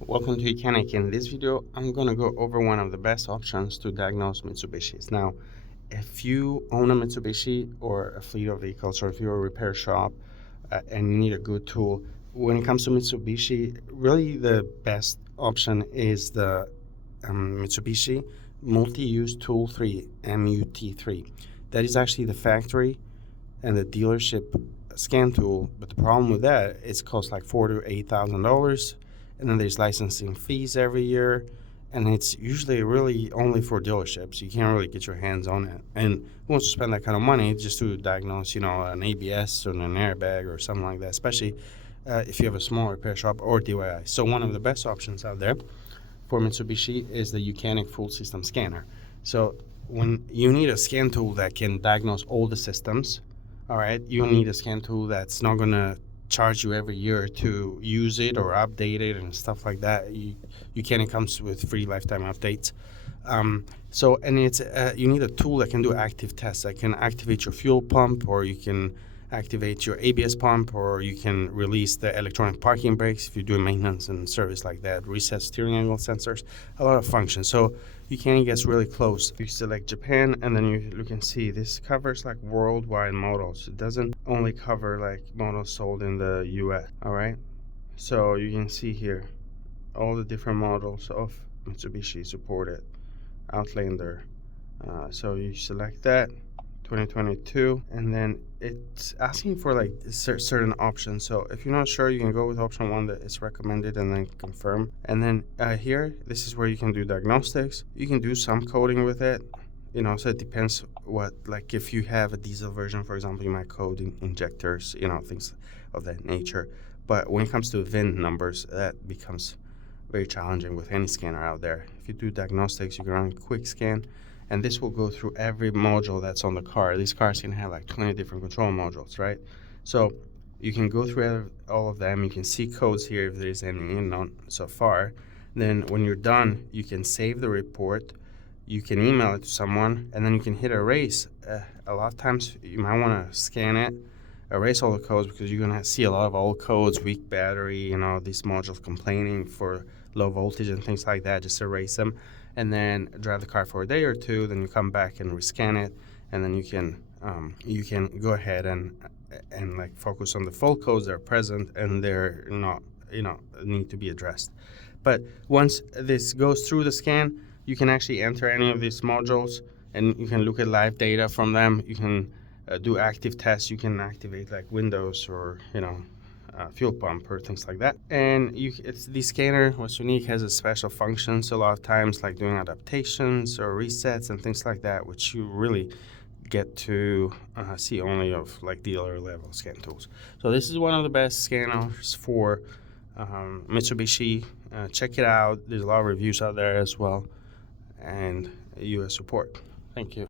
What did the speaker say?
Welcome to YOUCANIC. In this video, I'm going to go over one of the best options to diagnose Mitsubishis. Now, if you own a Mitsubishi or a fleet of vehicles, or if you're a repair shop and you need a good tool, when it comes to Mitsubishi, really the best option is the Mitsubishi Multi-Use Tool 3, MUT3. That is actually the factory and the dealership scan tool, but the problem with that, it costs like $4,000 to $8,000. And then there's licensing fees every year, and it's usually really only for dealerships. You can't really get your hands on it. And who wants to spend that kind of money just to diagnose, an ABS or an airbag or something like that, especially if you have a small repair shop or DIY. So one of the best options out there for Mitsubishi is the YOUCANIC full system scanner. So when you need a scan tool that can diagnose all the systems, all right, you need a scan tool that's not going to charge you every year to use it or update it and stuff like that. YOUCANIC comes with free lifetime updates. And it's you need a tool that can do active tests, that can activate your fuel pump, or you can activate your ABS pump, or you can release the electronic parking brakes if you're doing maintenance and service like that, reset steering angle sensors, a lot of functions. So YOUCANIC gets really close. You select Japan, and then you can see this covers like worldwide models. It doesn't only cover like models sold in the US. All right, so you can see here all the different models of Mitsubishi supported. Outlander, so you select that 2022, and then it's asking for like certain options. So if you're not sure, you can go with option 1 that is recommended and then confirm. And then here, this is where you can do diagnostics. You can do some coding with it, so it depends what, like if you have a diesel version, for example, you might code injectors, things of that nature. But when it comes to VIN numbers, that becomes very challenging with any scanner out there. If you do diagnostics, you can run a quick scan, and this will go through every module that's on the car. These cars can have like 20 different control modules, right? So you can go through all of them. You can see codes here if there's any so far. Then when you're done, you can save the report. You can email it to someone, and then you can hit erase. A lot of times you might want to scan it, erase all the codes, because you're going to see a lot of old codes, weak battery, these modules complaining for low voltage and things like that. Just erase them, and then drive the car for a day or two. Then you come back and rescan it, and then you can go ahead and like focus on the full codes that are present and they're not need to be addressed. But once this goes through the scan, you can actually enter any of these modules, and you can look at live data from them. You can do active tests. You can activate like Windows or fuel pump or things like that. And it's the scanner, what's unique, has a special functions a lot of times, like doing adaptations or resets and things like that, which you really get to see only of like dealer level scan tools. So this is one of the best scanners for Mitsubishi. Check it out. There's a lot of reviews out there as well, and US support. Thank you.